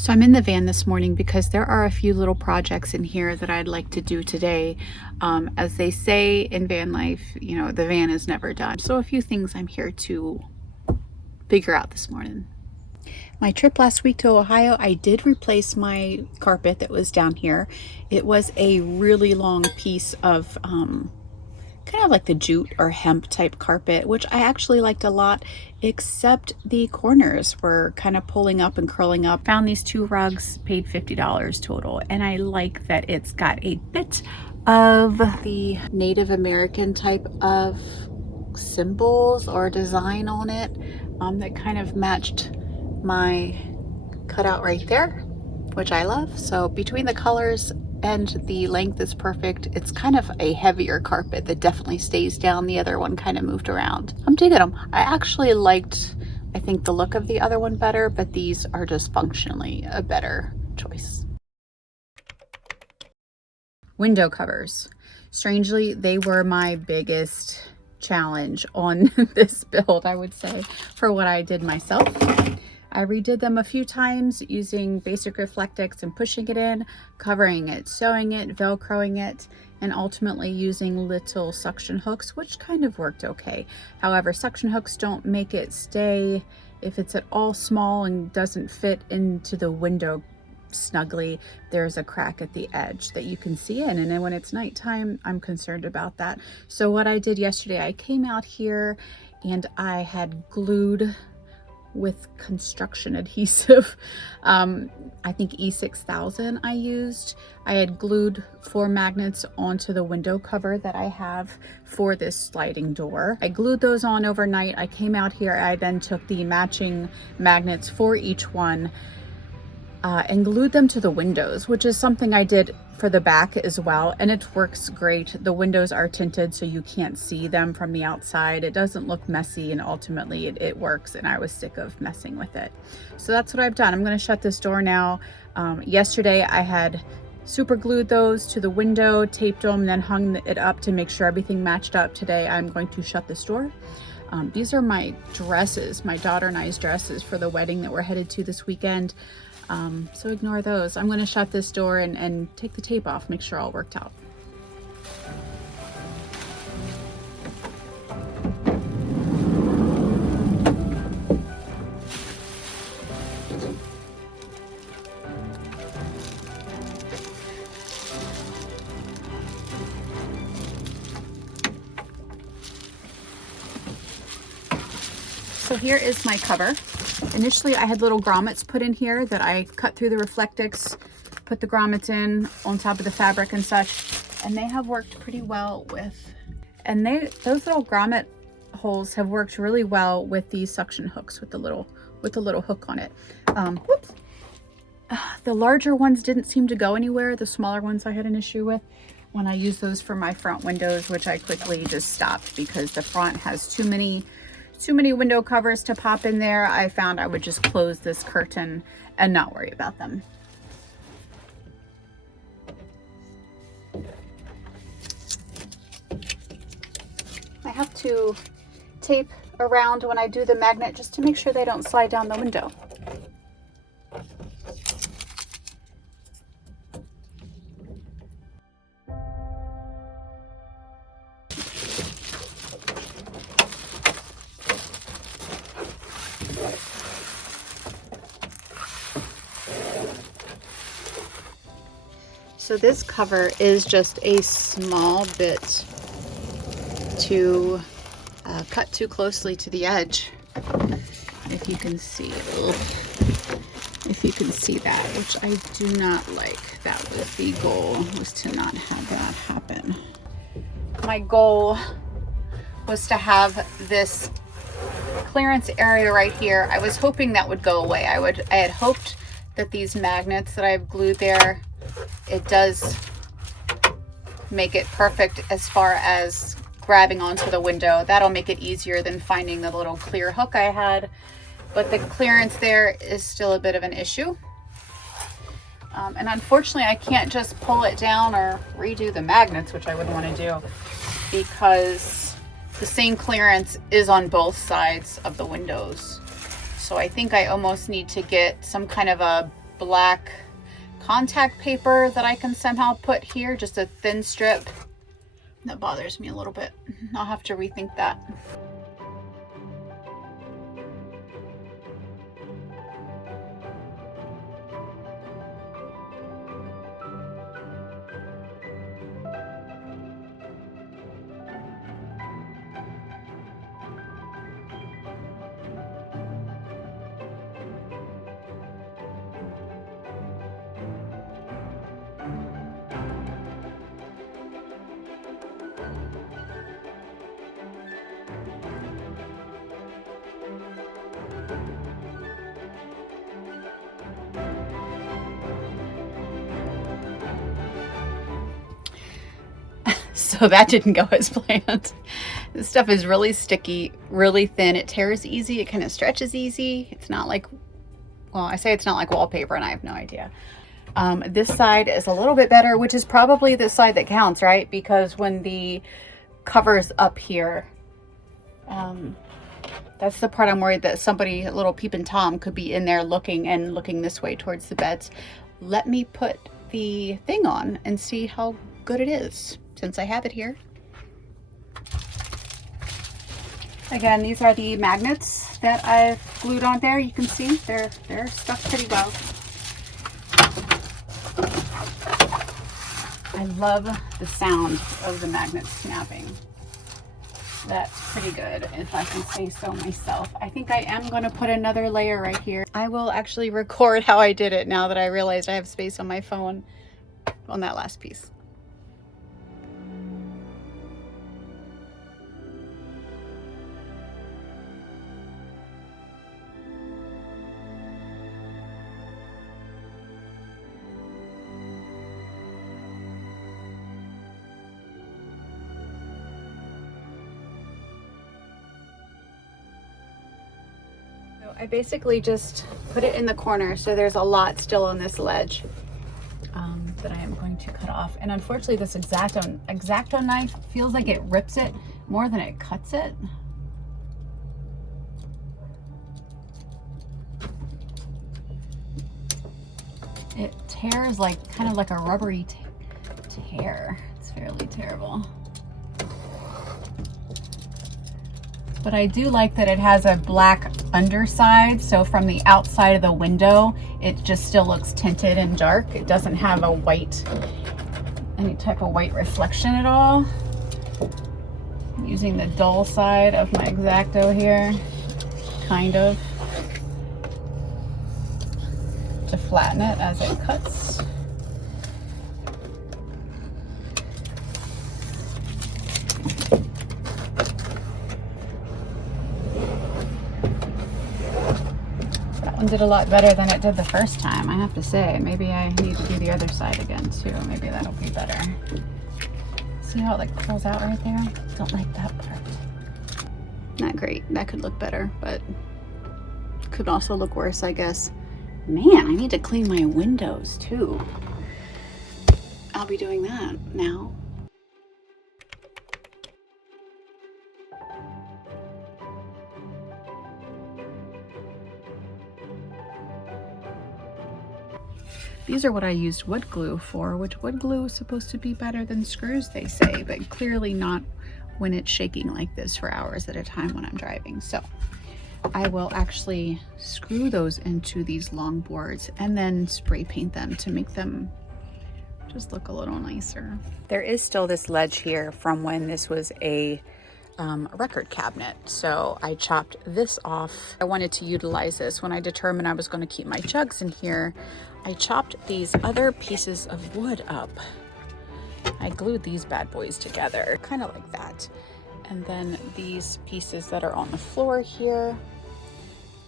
So I'm in the van this morning because there are a few little projects in here that I'd like to do today. As they say in van life, you know, the van is never done. So a few things I'm here to figure out this morning. My trip last week to Ohio, I did replace my carpet that was down here. It was a really long piece of kind of like the jute or hemp type carpet, which I actually liked a lot, except the corners were kind of pulling up and curling up. Found these two rugs, paid $50 total, and I like that it's got a bit of the Native American type of symbols or design on it that kind of matched my cutout right there, which I love. So between the colors and the length is perfect. It's kind of a heavier carpet that definitely stays down. The other one kind of moved around. I'm digging them. I actually liked, I think, the look of the other one better, but these are just functionally a better choice. Window covers. Strangely, they were my biggest challenge on this build, I would say, for what I did myself. I redid them a few times using basic Reflectix and pushing it in, covering it, sewing it, velcroing it, and ultimately using little suction hooks, which kind of worked okay. However, suction hooks don't make it stay if it's at all small and doesn't fit into the window snugly. There's a crack at the edge that you can see in, and then when it's nighttime, I'm concerned about that. So what I did yesterday, I came out here and I had glued with construction adhesive. I think E6000 I used. I had glued 4 magnets onto the window cover that I have for this sliding door. I glued those on overnight. I came out here, I then took the matching magnets for each one and glued them to the windows, which is something I did for the back as well, and it works great. The windows are tinted so you can't see them from the outside. It doesn't look messy, and ultimately it works, and I was sick of messing with it. So that's what I've done. I'm going to shut this door now. Yesterday I had super glued those to the window, taped them, and then hung it up to make sure everything matched up. Today I'm going to shut this door. These are my dresses, my daughter and I's dresses for the wedding that we're headed to this weekend. So ignore those. I'm going to shut this door and take the tape off, make sure all worked out. So here is my cover. Initially, I had little grommets put in here that I cut through the Reflectix, put the grommets in on top of the fabric and such, and they have worked pretty well with, and those little grommet holes have worked really well with these suction hooks with the little hook on it. Whoops. The larger ones didn't seem to go anywhere. The smaller ones I had an issue with when I used those for my front windows, which I quickly just stopped because the front has too many window covers to pop in there. I found I would just close this curtain and not worry about them. I have to tape around when I do the magnet just to make sure they don't slide down the window. So this cover is just a small bit to cut too closely to the edge. If you can see, if you can see that, which I do not like. That was the goal, was to not have that happen. My goal was to have this clearance area right here. I was hoping that would go away. I had hoped that these magnets that I've glued there, it does make it perfect as far as grabbing onto the window. That'll make it easier than finding the little clear hook I had, but the clearance there is still a bit of an issue. And unfortunately I can't just pull it down or redo the magnets, which I wouldn't want to do, because the same clearance is on both sides of the windows. So I think I almost need to get some kind of a black contact paper that I can somehow put here, just a thin strip. That bothers me a little bit. I'll have to rethink that. So that didn't go as planned. This stuff is really sticky, really thin. It tears easy. It kind of stretches easy. It's not like, well, I say it's not like wallpaper and I have no idea. This side is a little bit better, which is probably the side that counts, right? Because when the cover's up here, that's the part I'm worried that somebody, a little peeping Tom, could be in there looking this way towards the beds. Let me put the thing on and see how good it is since I have it here. Again, these are the magnets that I've glued on there. You can see they're stuck pretty well. I love the sound of the magnets snapping. That's pretty good, if I can say so myself. I think I am going to put another layer right here. I will actually record how I did it now that I realized I have space on my phone on that last piece. I basically just put it in the corner, so there's a lot still on this ledge that I am going to cut off. And unfortunately, this X-Acto knife feels like it rips it more than it cuts it. It tears like kind of like a rubbery tear. It's fairly terrible. But I do like that it has a black underside, so from the outside of the window, it just still looks tinted and dark. It doesn't have a white, any type of white reflection at all. I'm using the dull side of my X-Acto here, kind of, to flatten it as it cuts. Did a lot better than it did the first time, I have to say. Maybe I need to do the other side again too. Maybe that'll be better. See how it like curls out right there? Don't like that part. Not great. That could look better, but could also look worse, I guess. Man, I need to clean my windows too. I'll be doing that now. These are what I used wood glue for, which wood glue is supposed to be better than screws, they say, but clearly not when it's shaking like this for hours at a time when I'm driving. So I will actually screw those into these long boards and then spray paint them to make them just look a little nicer. There is still this ledge here from when this was a record cabinet, so I chopped this off. I wanted to utilize this when I determined I was going to keep my jugs in here. I chopped these other pieces of wood up. I glued these bad boys together, kind of like that. And then these pieces that are on the floor here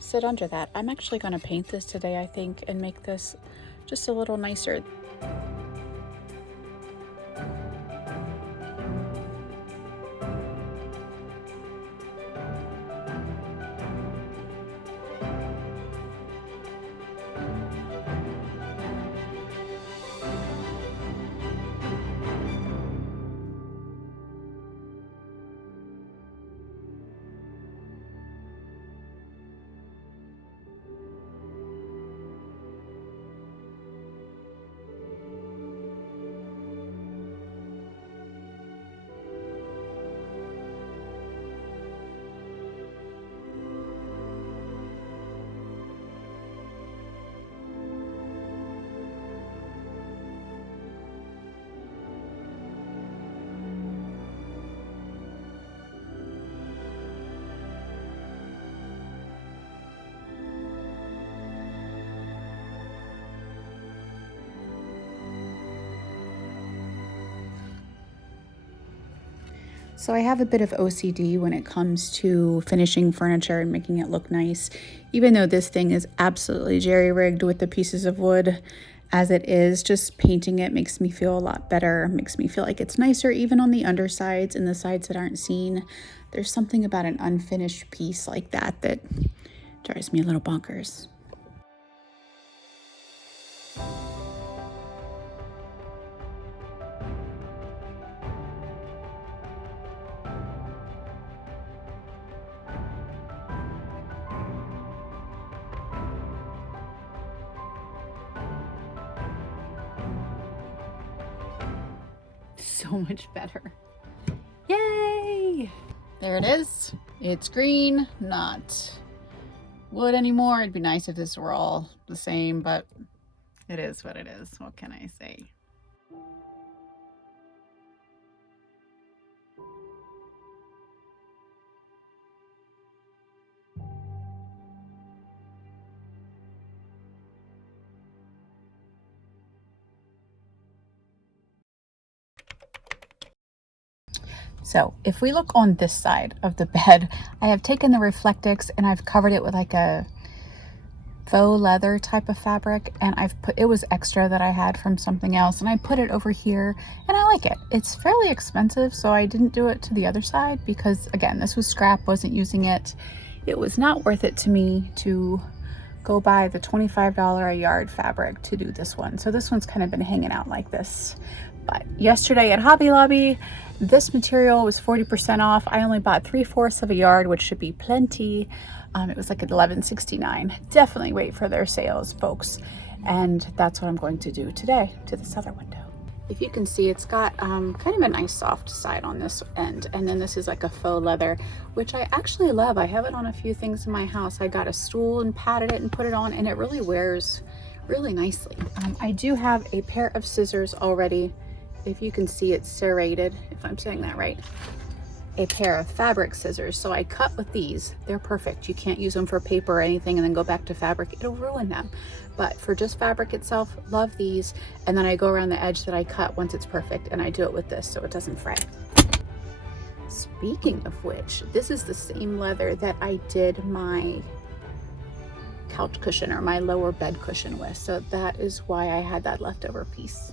sit under that. I'm actually going to paint this today, I think, and make this just a little nicer. So I have a bit of OCD when it comes to finishing furniture and making it look nice. Even though this thing is absolutely jerry-rigged with the pieces of wood as it is, just painting it makes me feel a lot better, makes me feel like it's nicer even on the undersides and the sides that aren't seen. There's something about an unfinished piece like that that drives me a little bonkers. So much better. Yay! There it is. It's green, not wood anymore. It'd be nice if this were all the same, but it is what it is. What can I say? So if we look on this side of the bed, I have taken the Reflectix and I've covered it with like a faux leather type of fabric, and it was extra that I had from something else, and I put it over here and I like it. It's fairly expensive, so I didn't do it to the other side because again, this was scrap, wasn't using it. It was not worth it to me to go buy the $25 a yard fabric to do this one. So this one's kind of been hanging out like this. But yesterday at Hobby Lobby, this material was 40% off. I only bought 3/4 of a yard, which should be plenty. It was like $11.69. Definitely wait for their sales, folks. And that's what I'm going to do today to this other window. If you can see, it's got kind of a nice soft side on this end. And then this is like a faux leather, which I actually love. I have it on a few things in my house. I got a stool and patted it and put it on, and it really wears really nicely. I do have a pair of scissors already. If you can see, it's serrated, if I'm saying that right. A pair of fabric scissors. So I cut with these. They're perfect. You can't use them for paper or anything and then go back to fabric. It'll ruin them. But for just fabric itself, love these. And then I go around the edge that I cut once it's perfect, and I do it with this so it doesn't fray. Speaking of which, this is the same leather that I did my couch cushion or my lower bed cushion with. So that is why I had that leftover piece.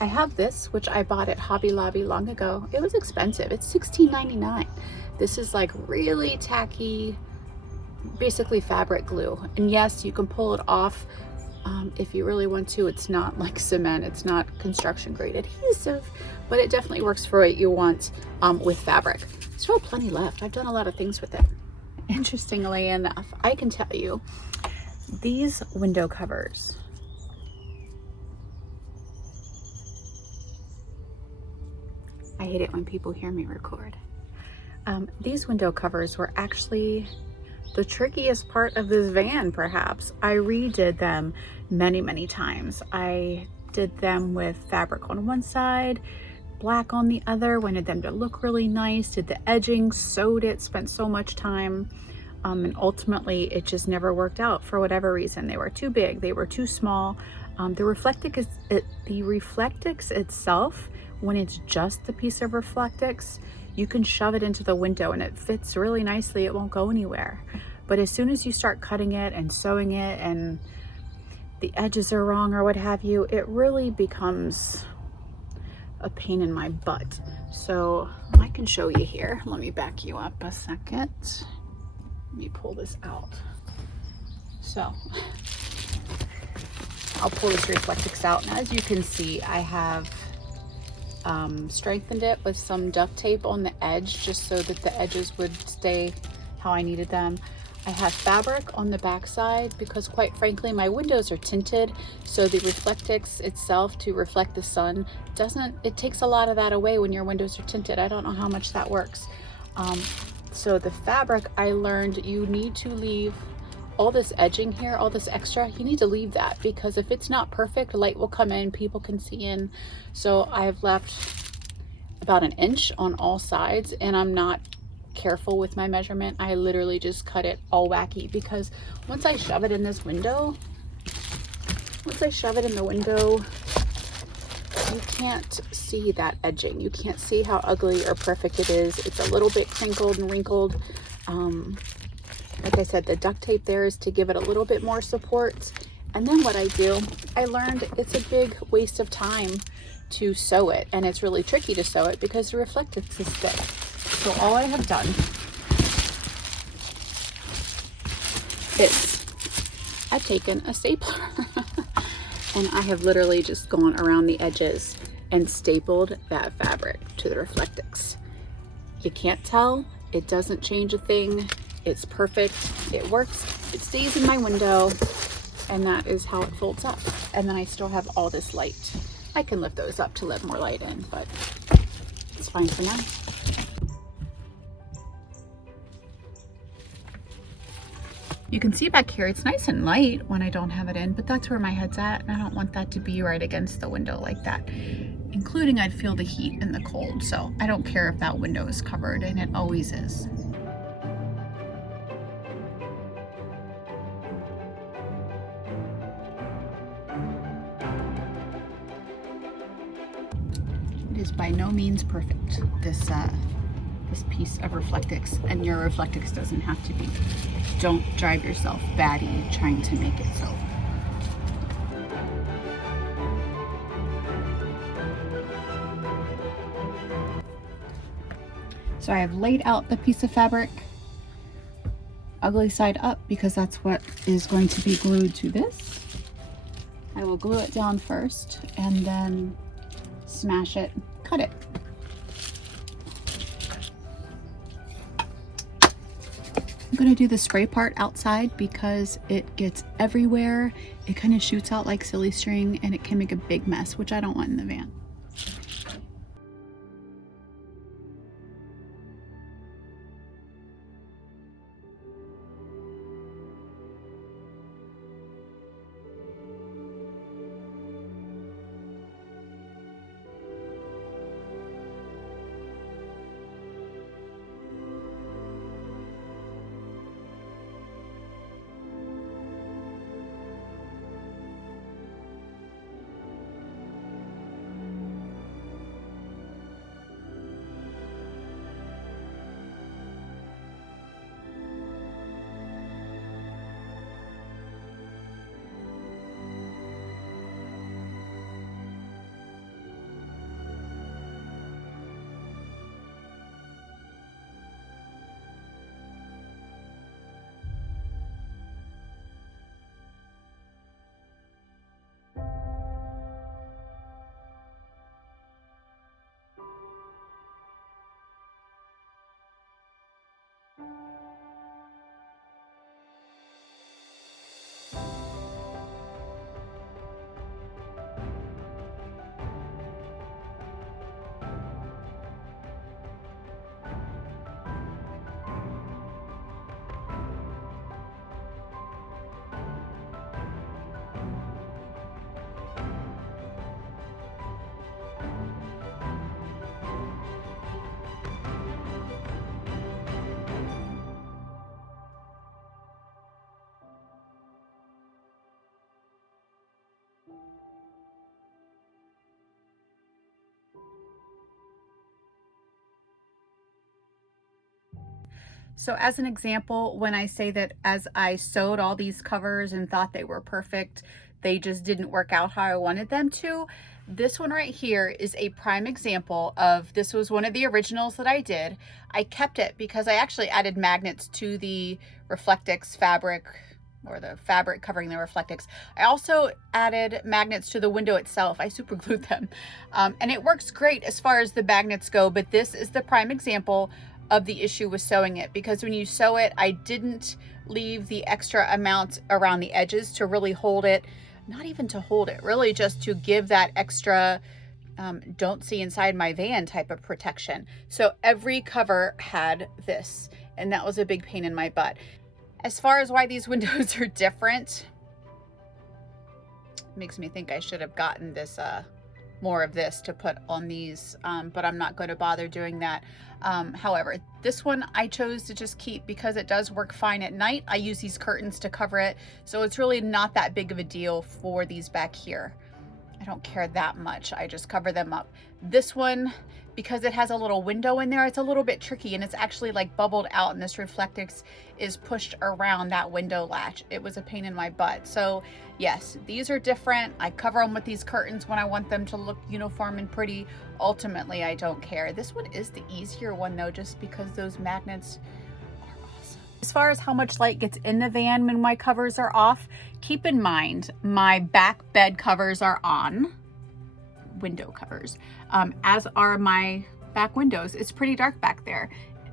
I have this, which I bought at Hobby Lobby long ago. It was expensive. It's $16.99. This is like really tacky, basically fabric glue. And yes, you can pull it off if you really want to. It's not like cement. It's not construction grade adhesive, but it definitely works for what you want with fabric. Still plenty left. I've done a lot of things with it. Interestingly enough, I can tell you, these window covers, I hate it when people hear me record. These window covers were actually the trickiest part of this van, perhaps. I redid them many, many times. I did them with fabric on one side, black on the other, wanted them to look really nice, did the edging, sewed it, spent so much time. And ultimately it just never worked out for whatever reason. They were too big, they were too small. The Reflectix itself, when it's just the piece of Reflectix, you can shove it into the window and it fits really nicely. It won't go anywhere. But as soon as you start cutting it and sewing it and the edges are wrong or what have you, it really becomes a pain in my butt. So I can show you here. Let me back you up a second. Let me pull this out. So I'll pull this Reflectix out. And as you can see, I have strengthened it with some duct tape on the edge just so that the edges would stay how I needed them. I have fabric on the back side because quite frankly my windows are tinted, so the Reflectix itself to reflect the sun it takes a lot of that away when your windows are tinted. I don't know how much that works. So the fabric, I learned you need to leave all this edging here, all this extra, you need to leave that, because if it's not perfect, light will come in, people can see in. So I've left about 1 inch on all sides, and I'm not careful with my measurement. I literally just cut it all wacky, because once I shove it in this window, you can't see that edging. You can't see how ugly or perfect it is. It's a little bit crinkled and wrinkled. Like I said, the duct tape there is to give it a little bit more support. And then what I do, I learned it's a big waste of time to sew it, and it's really tricky to sew it because the Reflectix is thick. So all I have done is I've taken a stapler and I have literally just gone around the edges and stapled that fabric to the Reflectix. You can't tell, it doesn't change a thing. It's perfect, it works, it stays in my window, and that is how it folds up. And then I still have all this light. I can lift those up to let more light in, but it's fine for now. You can see back here, it's nice and light when I don't have it in, but that's where my head's at, and I don't want that to be right against the window like that. Including I'd feel the heat and the cold, so I don't care if that window is covered, and it always is. It is by no means perfect, this piece of Reflectix, and your Reflectix doesn't have to be. Don't drive yourself batty trying to make it so. So I have laid out the piece of fabric ugly side up because that's what is going to be glued to this. I will glue it down first and then smash it, cut it. I'm gonna do the spray part outside because it gets everywhere. It kind of shoots out like silly string and it can make a big mess, which I don't want in the van. So as an example, when I say that as I sewed all these covers and thought they were perfect, they just didn't work out how I wanted them to. This one right here is a prime example of, this was one of the originals that I did. I kept it because I actually added magnets to the Reflectix fabric, or the fabric covering the Reflectix. I also added magnets to the window itself. I super glued them. And it works great as far as the magnets go, but this is the prime example of the issue with sewing it, because when you sew it, I didn't leave the extra amount around the edges to really hold it, not even to hold it, really just to give that extra don't see inside my van type of protection. So every cover had this, and that was a big pain in my butt. As far as why these windows are different, makes me think I should have gotten this more of this to put on these, but I'm not going to bother doing that. However, this one I chose to just keep because it does work fine at night. I use these curtains to cover it, so it's really not that big of a deal for these back here. I don't care that much. I just cover them up. This one, because it has a little window in there, it's a little bit tricky, and it's actually like bubbled out, and this Reflectix is pushed around that window latch. It was a pain in my butt. So yes, these are different. I cover them with these curtains when I want them to look uniform and pretty. Ultimately, I don't care. This one is the easier one though, just because those magnets are awesome. As far as how much light gets in the van when my covers are off, keep in mind my back bed covers are on, window covers, as are my back windows. It's pretty dark back there.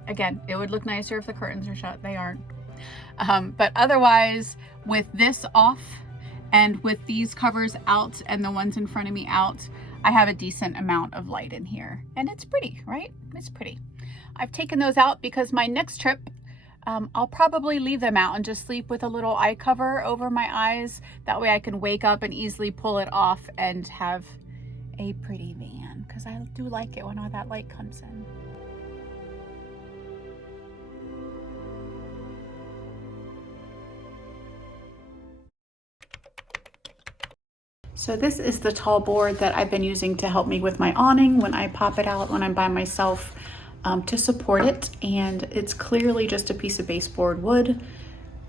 Again, it would look nicer if the curtains are shut. They aren't. But otherwise, with this off and with these covers out and the ones in front of me out, I have a decent amount of light in here, and it's pretty, right? It's pretty. I've taken those out because my next trip, I'll probably leave them out and just sleep with a little eye cover over my eyes. That way I can wake up and easily pull it off and have a pretty van, because I do like it when all that light comes in. So this is the tall board that I've been using to help me with my awning when I pop it out when I'm by myself, to support it. And it's clearly just a piece of baseboard wood,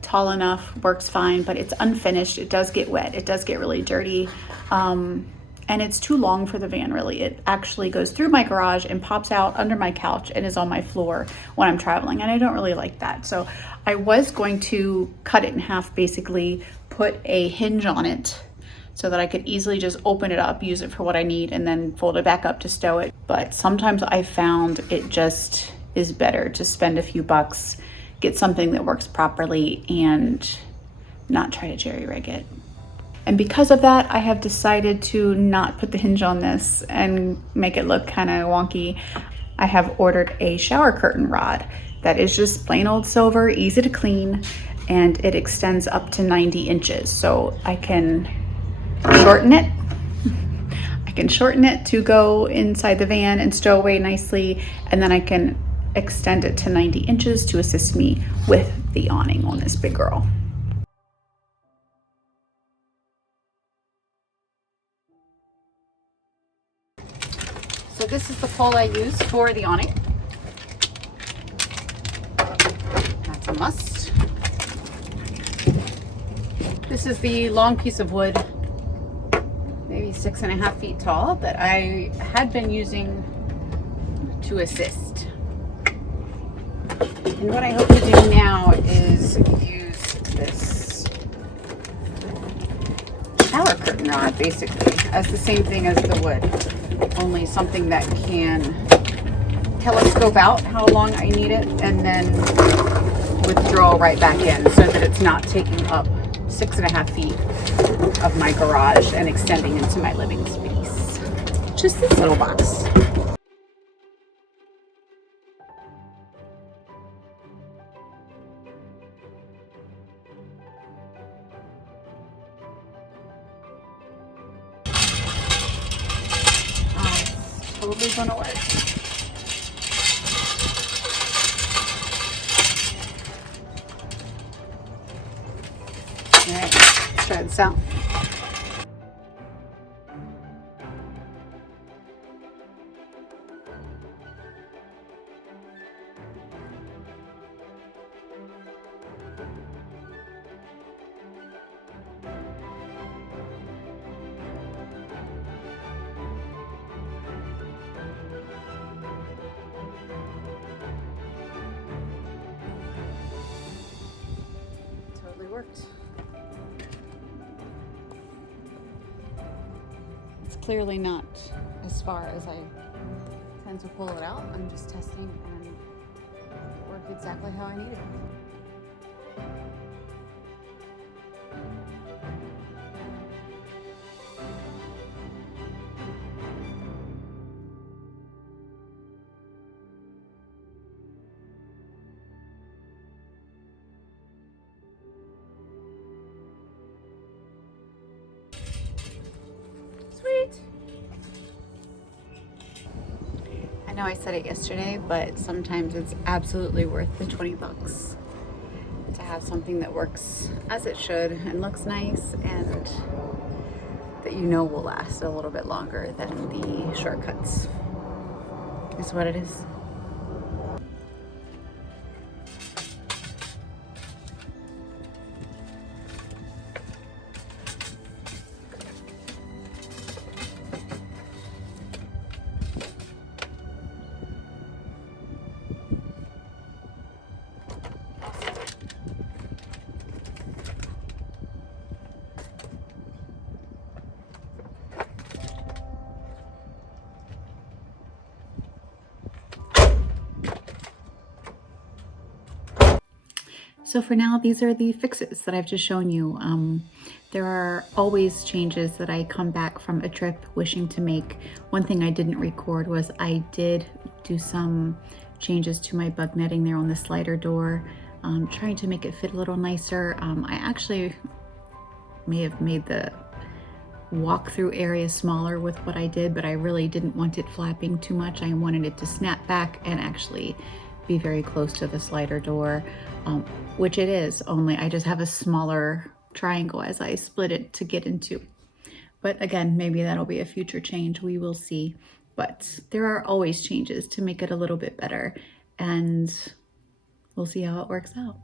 tall enough, works fine, but it's unfinished. It does get wet. It does get really dirty. And it's too long for the van, really. It actually goes through my garage and pops out under my couch and is on my floor when I'm traveling, and I don't really like that. So I was going to cut it in half, basically put a hinge on it so that I could easily just open it up, use it for what I need, and then fold it back up to stow it. But sometimes I found it just is better to spend a few bucks, get something that works properly, and not try to jerry-rig it. And because of that, I have decided to not put the hinge on this and make it look kind of wonky. I have ordered a shower curtain rod that is just plain old silver, easy to clean, and it extends up to 90 inches. So I can shorten it. I can shorten it to go inside the van and stow away nicely, and then I can extend it to 90 inches to assist me with the awning on this big girl. So this is the pole I use for the awning. That's a must. This is the long piece of wood, maybe 6.5 feet tall, that I had been using to assist. And what I hope to do now is use this shower curtain rod, basically, as the same thing as the wood. Only something that can telescope out how long I need it and then withdraw right back in, so that it's not taking up 6.5 feet of my garage and extending into my living space. Just this little box. Totally gonna work. All right, let's try this out. Worked. It's clearly not as far as I tend to pull it out. I'm just testing, and it worked exactly how I needed it. Sweet. I know I said it yesterday, but sometimes it's absolutely worth the 20 bucks to have something that works as it should and looks nice and that you know will last a little bit longer than the shortcuts. Is what it is. So for now, these are the fixes that I've just shown you. There are always changes that I come back from a trip wishing to make. One thing I didn't record was I did do some changes to my bug netting there on the slider door, trying to make it fit a little nicer. I actually may have made the walk-through area smaller with what I did, but I really didn't want it flapping too much. I wanted it to snap back and actually be very close to the slider door, which it is, only I just have a smaller triangle as I split it to get into. But again, maybe that'll be a future change, we will see. But there are always changes to make it a little bit better, and we'll see how it works out.